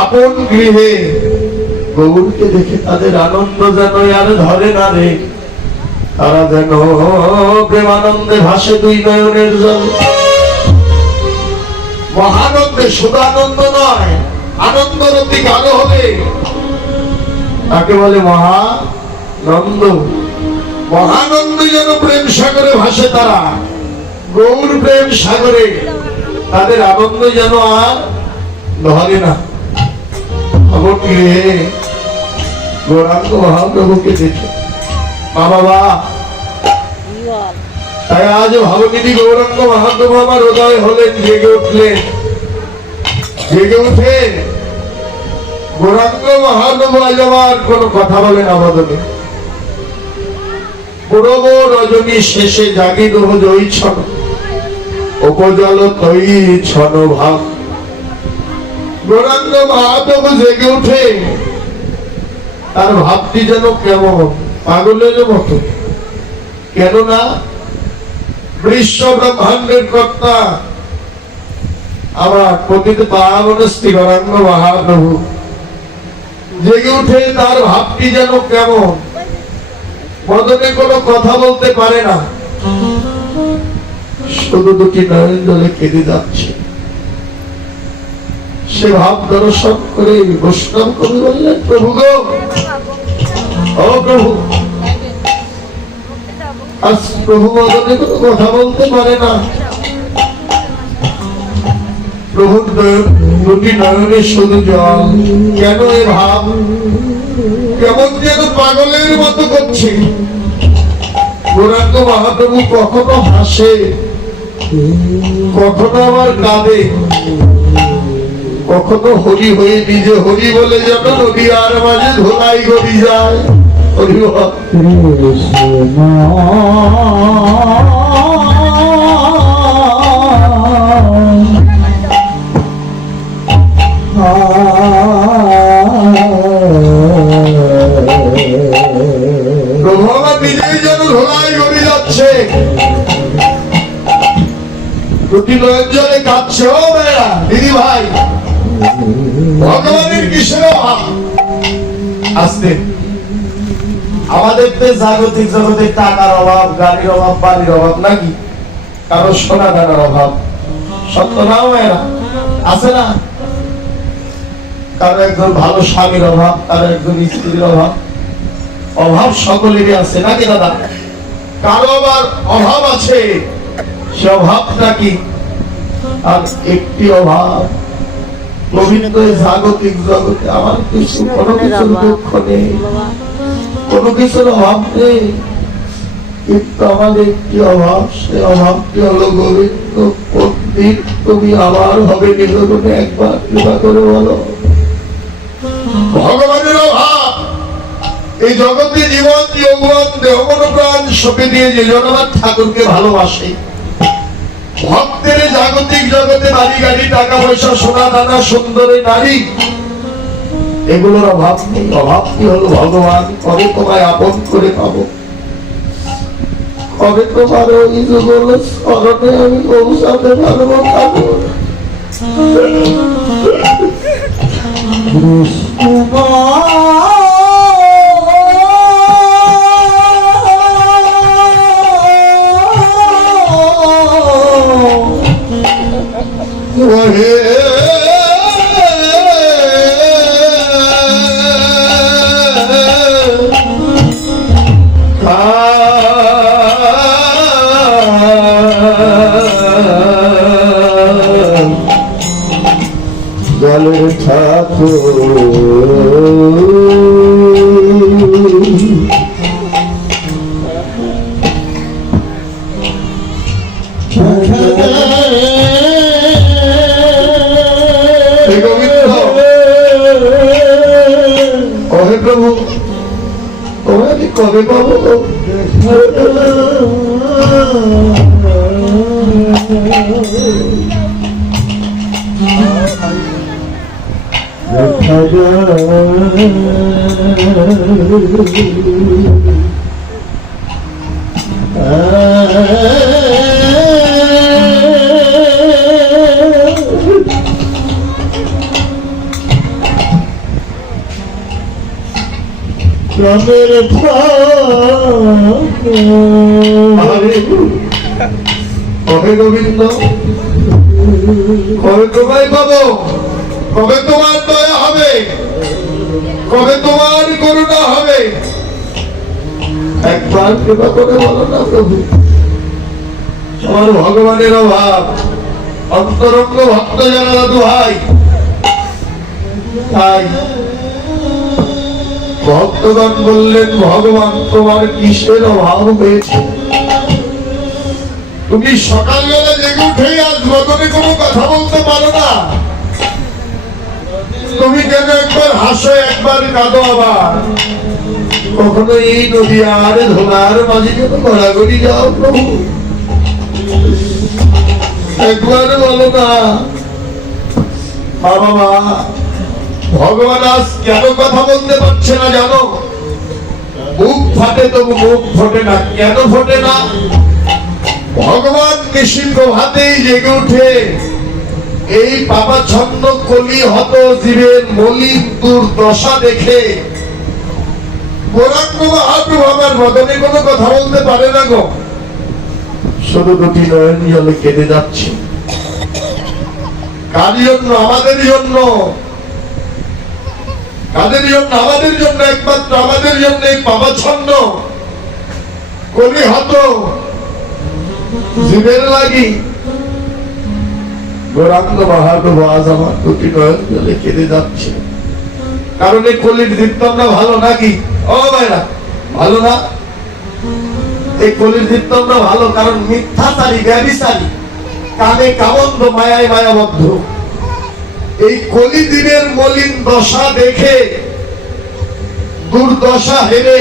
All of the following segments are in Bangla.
আপন গৃহে গৌরকে দেখে তাদের আনন্দ যেন আর ধরে না রে, তারা যেন প্রেমানন্দে ভাসে দুই নয়নের জল। মহানন্দে, শুধু আনন্দ নয়, আনন্দর অতি গাঢ় হবে তাকে বলে মহানন্দ। মহানন্দ যেন প্রেম সাগরে ভাসে, তারা গৌর প্রেম সাগরে, তাদের আনন্দ যেন আর ধরে না। গৌরাঙ্গ মহাপ্রভুকে দেখে মা বাবা, তাই আজ ভাবনিধি গৌরাঙ্গ মহাপ্রভু আমার হৃদয় হলেন, জেগে উঠলেন। জেগে উঠে গৌরাঙ্গ মহাপ্রভু আজ আমার কোনো কথা বলেন আবদনে। পূর্ব রজনী শেষে জাগি দোহ জয়ী ছন, উপজল তৈ ছন ভাব। গৌরাঙ্গ মহাপ্রভু জেগে উঠে, তার ভাবটি যেন কেমন পাগলের মতো। কেননা বিশ্ব ব্রহ্মাণ্ডের কর্তা আমার পতিত পাবন শ্রী গৌরাঙ্গ মহাপ্রভু জেগে উঠে, তার ভাবটি যেন কেমন, বদনে কোনো কথা বলতে পারে না, শুধু দুটি নয়ন জলে কেঁদে যাচ্ছে। সে ভাব দর্শন করে বৈষ্ণব কবি বললেন, প্রভু গো, ও প্রভু। আজ প্রভু বদনে কোনো কথা বলতে পারে না, প্রভু দুটি নয়নে শুধু জল। কেন এ ভাব? কেমন যেন পাগলের মতো করছে। গৌরাঙ্গ মহাপ্রভু কখনো হাসে, কখনো আবার কাঁদে, কখনো হরি হয়ে নিজে হরি বলে যেন নদী আর মাঝে ধোলাই গড়ি যায়। হরি প্রভু আমার নিজেই যেন ধোলাই গড়ি যাচ্ছে, দুটি নয়ন জলে কাঁদছে। ও মেয়েরা, দিদি ভাই, ভগবানের কিসের অভাব? আসতে আমাদের তো জাগতিক জগতে টাকার অভাব, গাড়ির অভাব, বাড়ির অভাব, নাকি কারো সোনা দানার অভাব? সত্য না মেয়েরা? আছে না? কারো একজন ভালো স্বামীর অভাব, কারো একজন স্ত্রীর অভাব। অভাব সকলেরই আছে, নাকি দাদা? কারো আবার অভাব আছে, সে অভাবটা কি? আর একটি অভাব, গোবিন্দ জাগতিক জগতে আমার কিছু, কোনো কিছুর দুঃখ নেই, কোনো কিছুর অভাব নেই, কিন্তু আমাদের একটি অভাব। সে অভাবটি হলো গোবিন্দ। কোনদিন তুমি আমার হবে নির্গুণে একবার কৃপা করে বলো। ভগবানের অভাব এই জগতে জীবন যৌবন দেহমন প্রাণ সঁপে দিয়ে যে জননাথ ঠাকুরকে ভালোবাসে, ভক্তের জাগতিক জগতে বাড়ি গাড়ি, টাকা পয়সা, সোনা দানা, সুন্দরী নারী, এগুলোর অভাব নেই। অভাবটি হলো ভগবান। কবে তোমায় আপন করে পাবো, কবে তোমার ওই যুগল স্মরণে আমি পৌঁছাতে পারবো ঠাকুর। জলের ঠাকুর প্রভু, তোমাকে কবে পাবো? রামের আরে কবে গোবিন্দ, কবে তোমায় পাবো, কবে তোমার দয়া হবে, কবে তোমার করুণা হবে? একবার কৃপা করে বলো না প্রভু। আমার ভগবানের অভাব, অন্তরঙ্গ ভক্ত যারা দোহাই, তাই ভক্তগণ বললেন ভগবান তোমার কিসের অভাব হয়েছে? তুমি সকালবেলা জেগে উঠে আজ বদনে কোনো কথা বলতে পারো না? তুমি কেন একবার হাসো, একবার কাঁদো, আবার কখনো এই নদী আর ধোলার মাঝে কেন ঘোরাঘুরি যাও প্রভু? একবার বলো না। বাবা মা, ভগবান আজ কেন কথা বলতে পারছে না জানো? মুখ ফাটে তবু মুখ ফোটে না, কেন ফোটে না? ভগবান নিশি প্রভাতেই জেগে উঠে এই পাপাচ্ছন্ন কলি হত জীবের মলিন দুর্দশা দেখে গৌরাঙ্গ মহাপ্রভু আমার বদনে কোনো কথা বলতে পারে না গো। শুধু দুটি নয়ন জলে কেঁদে যাচ্ছে। কার জন্য? আমাদের জন্য। কাদের জন্য? আমাদের জন্য, একমাত্র আমাদের জন্য। এই পাপাচ্ছন্ন কলি হত জীবের লাগি গৌরাঙ্গ মহাপ্রভু আজ আমার দুটি নয়ন জলে কেঁদে যাচ্ছে। কারণ এই কলির দীপ্ত আমরা ভালো নাকি? ও ভাইরা, ভালো না? এই কলির দীপ্ত আমরা ভালো, কারণ মিথ্যাচারী, ব্যভিচারী, কামে কামন্দ, মায়ায় মায়াবদ্ধ। এই কলি দ্বীপের মলিন দশা দেখে দুর্দশা হেরে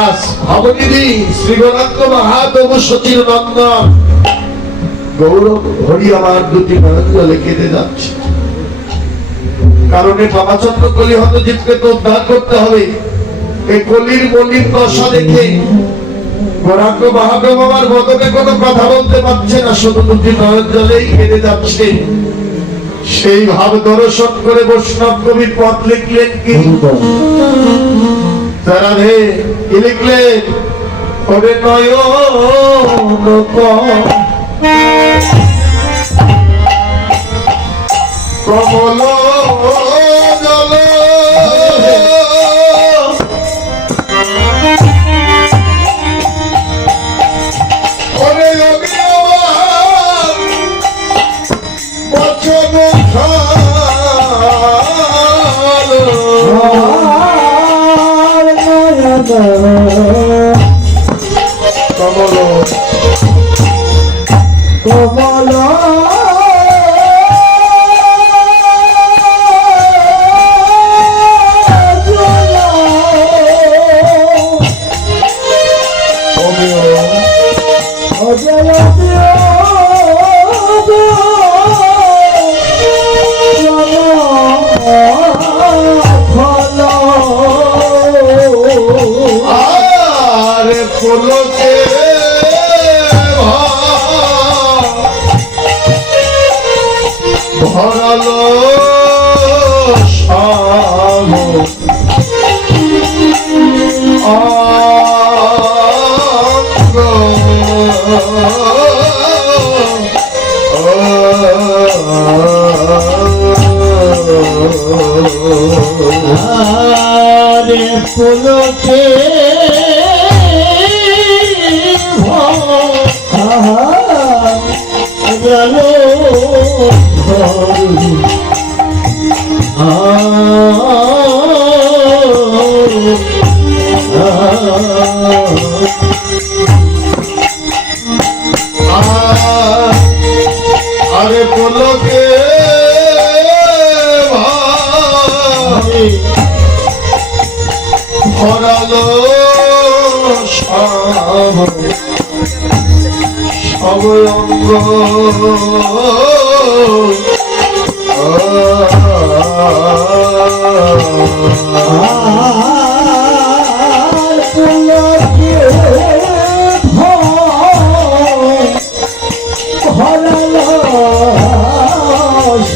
আজ ভাবনিধি শ্রী গৌরাঙ্গ মহাপ্রভু সচির নন্দন গৌরব হরি আমার দুটি নয়ন জলে কেঁদে যাচ্ছে। কারণ এই পাপাচন্দ্র কলি হত জীবকে তো উদ্ধার করতে হবে। এই কলির মলিন দশা দেখে গৌরাঙ্গ মহাপ্রভু আমার বদনে কোনো কথা বলতে পারছে না, শুধু দুটি নয়ন জলেই কেঁদে যাচ্ছে। সেই ভাব দর্শন করে বৈষ্ণব কবি পদ লিখলেন কি? রাধে কি লিখলেন? ওরে নয়ন কমল জল ওরে বচন কমল কমল আরে পলকে ভরালো সব আরে পুলকে গেল আরে পলকে ভরালো সব অঙ্গ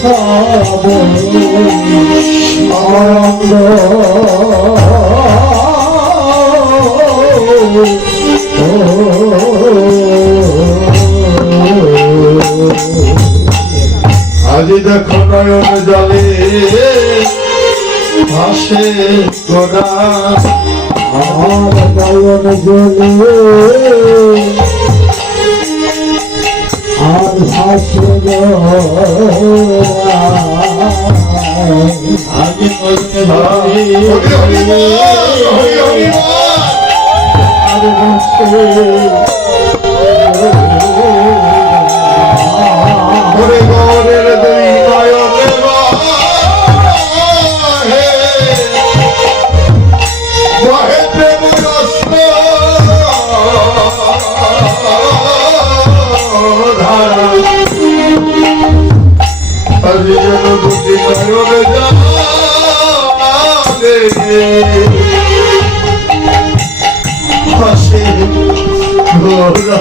সব দেখো নয়ন জলে ভাসে গোরা আর নয়ন জলে আর ভাসে আগে হরি হরি বল, হরি হরি বল। ওরে গৌরের দুই নয়নে বাহে, বহে প্রেম রস ধারা। আজ যেন দুটি নয়নে জাগে ভাসে গোরা।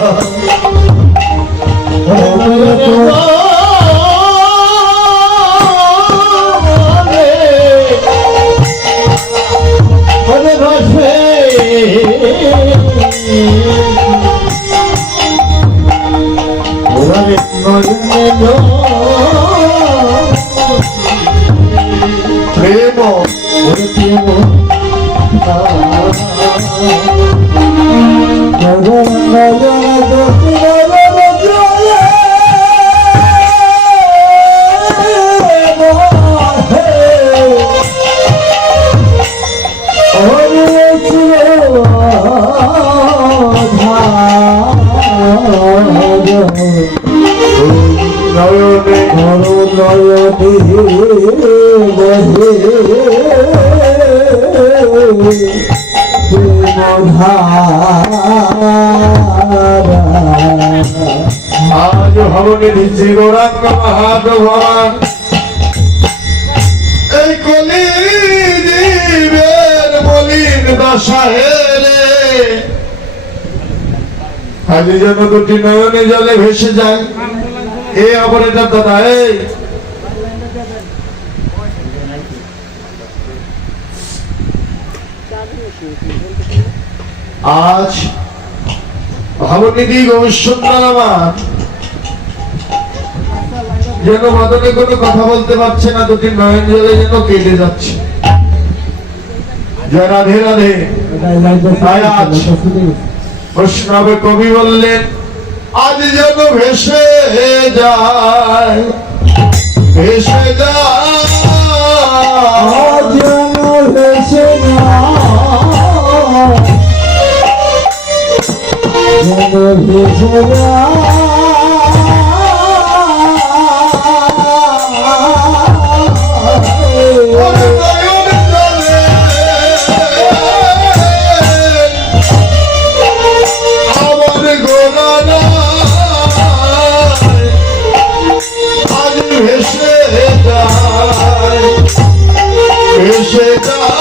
প্রেম নয়নে আজ ভবনে নিচে গৌরাঙ্গ মহাপ্রভান এই কলি জীবের মলিন দশা হেরে আজ যেন দুটি নয়নে জলে ভেসে যায়। এই অপরেটার দাদা এই আজ ভাবনিধি গৌরসুন্দর আমার যেন মদনে কোনো কথা বলতে পারছে না, দুটি নয়ন জলে যেন কেটে যাচ্ছে। জয় রাধে রাধে। বৈষ্ণব কবি বললেন আজ যেন ভেসে যায়, ভেসে যায়, যেন ভেসে ওরে নয়ন জলে আমার গোরা আজ ভেসে যায়, ভেসে যায়।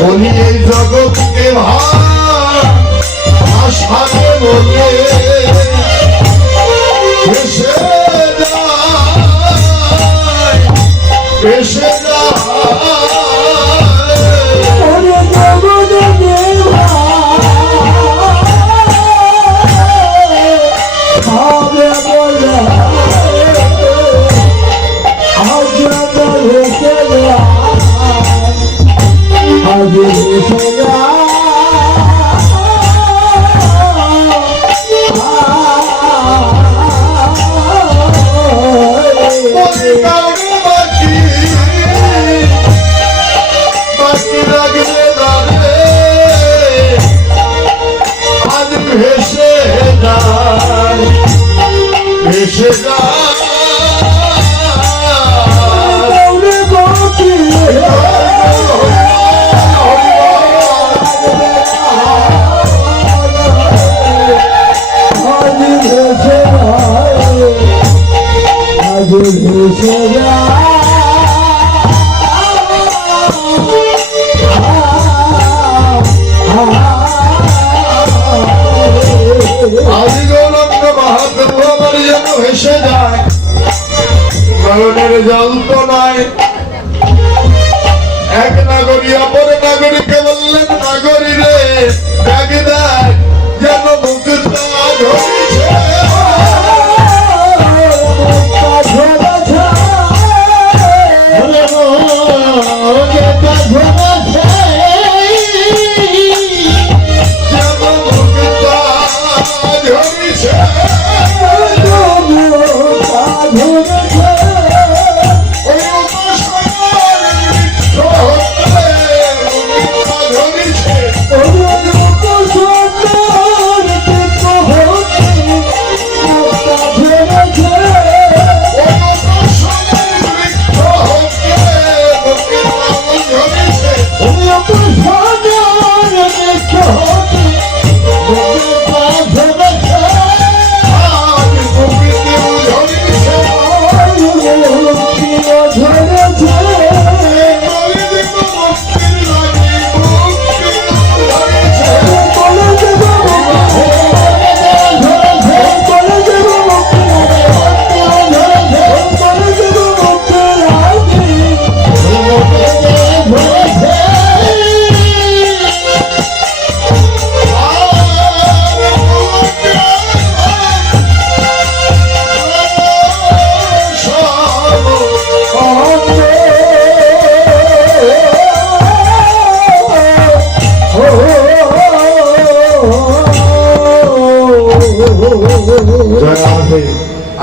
বলি এই জগৎকে ভাষাকে বলে ভেসে যায়, ভেসে যায়। বলি কাউরে বাকি বাকি রাখবে না রে, আজ ভেসে যায়, ভেসে যায়। হেসে যায় নয়নের জল তো নয় এক নাগরী অপর নাগরীকে বললেন নাগরী রে ব্যাগ দেয় যেন মুক্তা ধরেছে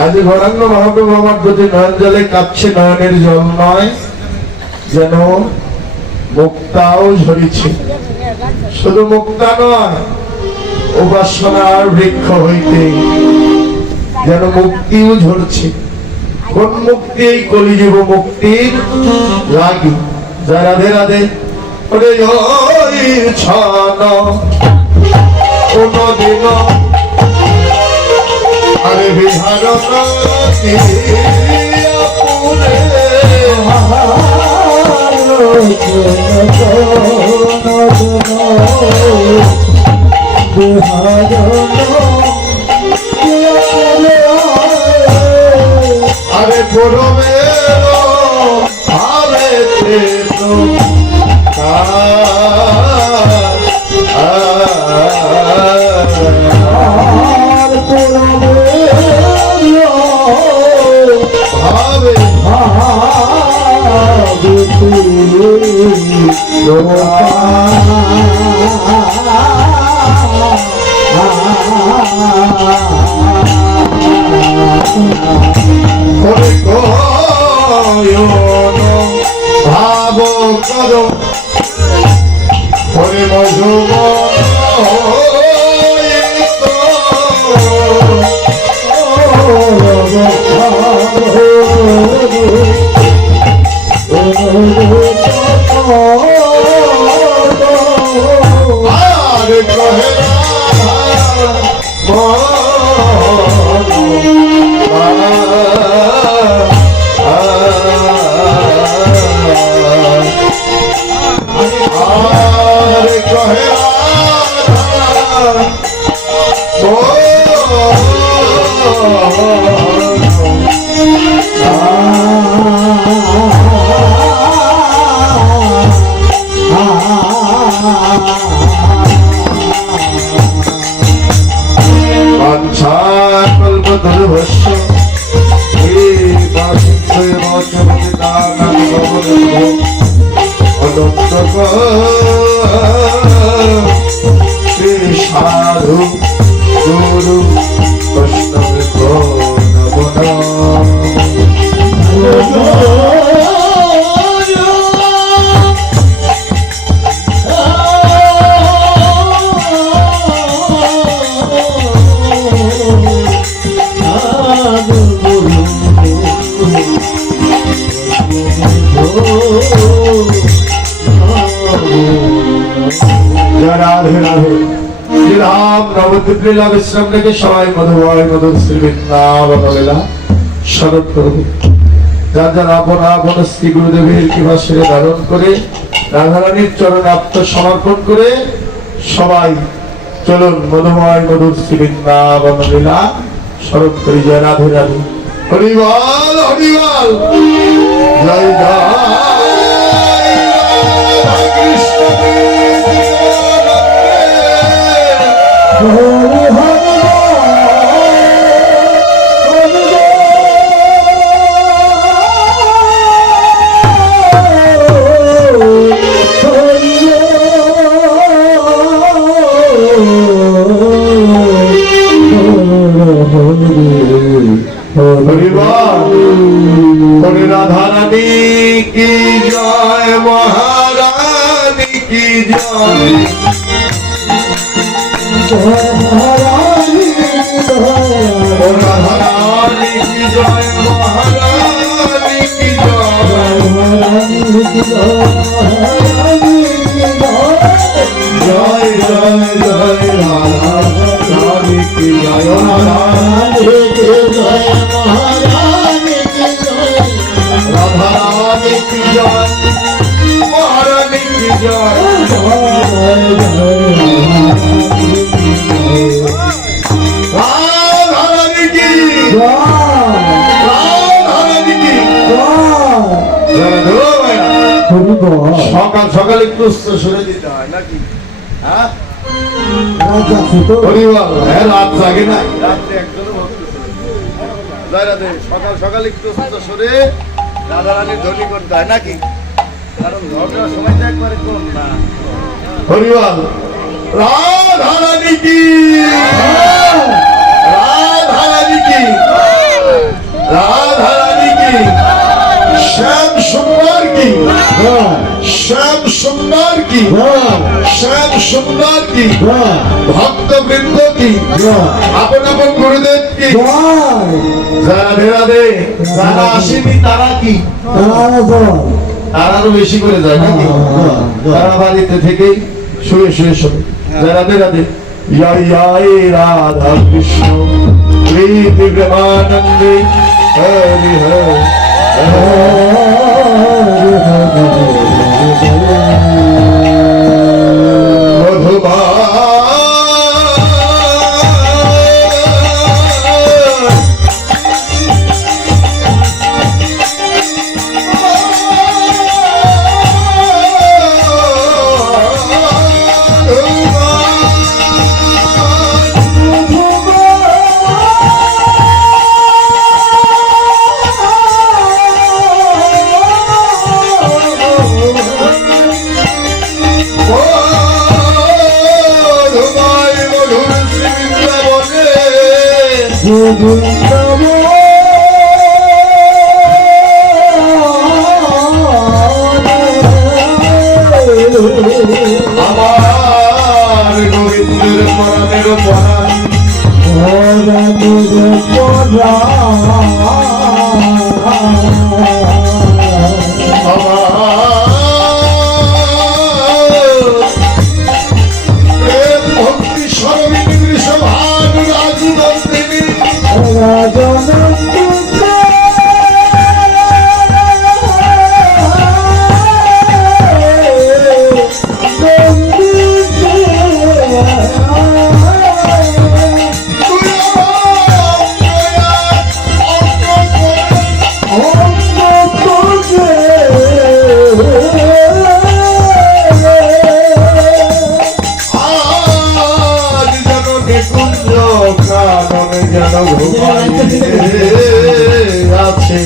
আজ গৌরাঙ্গ মহাপ্রভু আমার প্রতি নয়ন জলে কাঁপছে নয়নের জল নয় যেন মুক্তাও ঝরিছে শুধু মুক্তা নয় উপাসনার বৃক্ষ হইতে যেন মুক্তিও ঝরছে কোন মুক্তি এই কলিযুগ মুক্তির লাগি যা রাধে রাধে ওরে ওই ছন কোনদিন আরে বিহার আরে পরমে ভাবে ভাব করো হরে মধুম আর কহে সাধু গুরু বৈষ্ণব রাধে রাধে শ্রীরাম নবদ্বীপ লীলা বিশ্রাম রেখে সবাই মধুময় মধুর শ্রী বৃন্দাবন লীলা স্মরণ করবে যার যার আপন আপন শ্রী গুরুদেবের কৃপা সেরে ধারণ করে রাধারানীর চরণে আত্মসমর্পণ করে সবাই চলুন মধুময় মধুর শ্রী বৃন্দাবন লীলা স্মরণ করি জয় রাধে রাধে হরিবল হরিবল জয় জয় কৃষ্ণ হরি হরি হরি রাধা রানী কি জয় মহারানী কি জয় রাধা রানী কি জয় মহারানী কি জয় জয় জয় জয় রাধা রানী কি জয় রাধা রানী কি জয় মহারানী কি জয় রাধা রানী কি রাধা রানী কি সকাল সকাল একটু উচ্চ সুরে দিতে হয় নাকি হ্যাঁ হরিবল হ্যাঁ রাত জাগে না রাত্রে একজনও ভক্ত ছিল জয় রাধে সকাল সকাল একটু উচ্চ সুরে রাধা রানীর ধ্বনি করতে হয় নাকি কারণ ঝগড়ার সময়টা একবারে কম না হরিবল রাধা রানী কি রাধা রানী কি রাধা রানী কি শ্যাম সুন্দর কি শ্যাম সুন্দর কি শ্যাম সুন্দর কি ভক্ত বৃন্দ কি আপন আপন গুরুদেব কি রাধে রাধে যারা আসেনি তারা কি তারারও বেশি করে যায় নাকি তারা বাড়িতে থেকেই শুয়ে শুয়ে শোনে রাধে রাধে জয় জয় রাধা কৃষ্ণ প্রীতি প্রেমানন্দে হরি হরি মধুবা আমার গোবিন্দের পরাণের পরাণ প্রেম ভক্তি সরবিনী বৃষভান রাজনন্দিনী আছে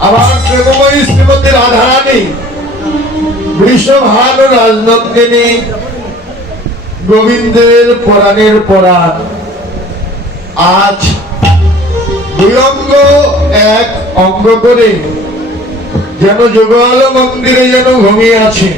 আমার প্রেমময়ী শ্রীমতী রাধারানী বৃষভানু রাজনন্দিনী গোবিন্দের পরাণের পরাণ আজ দুই অঙ্গ এক অঙ্গ করে যেন যুগল মন্দিরে যেন ঘুমিয়ে আছে।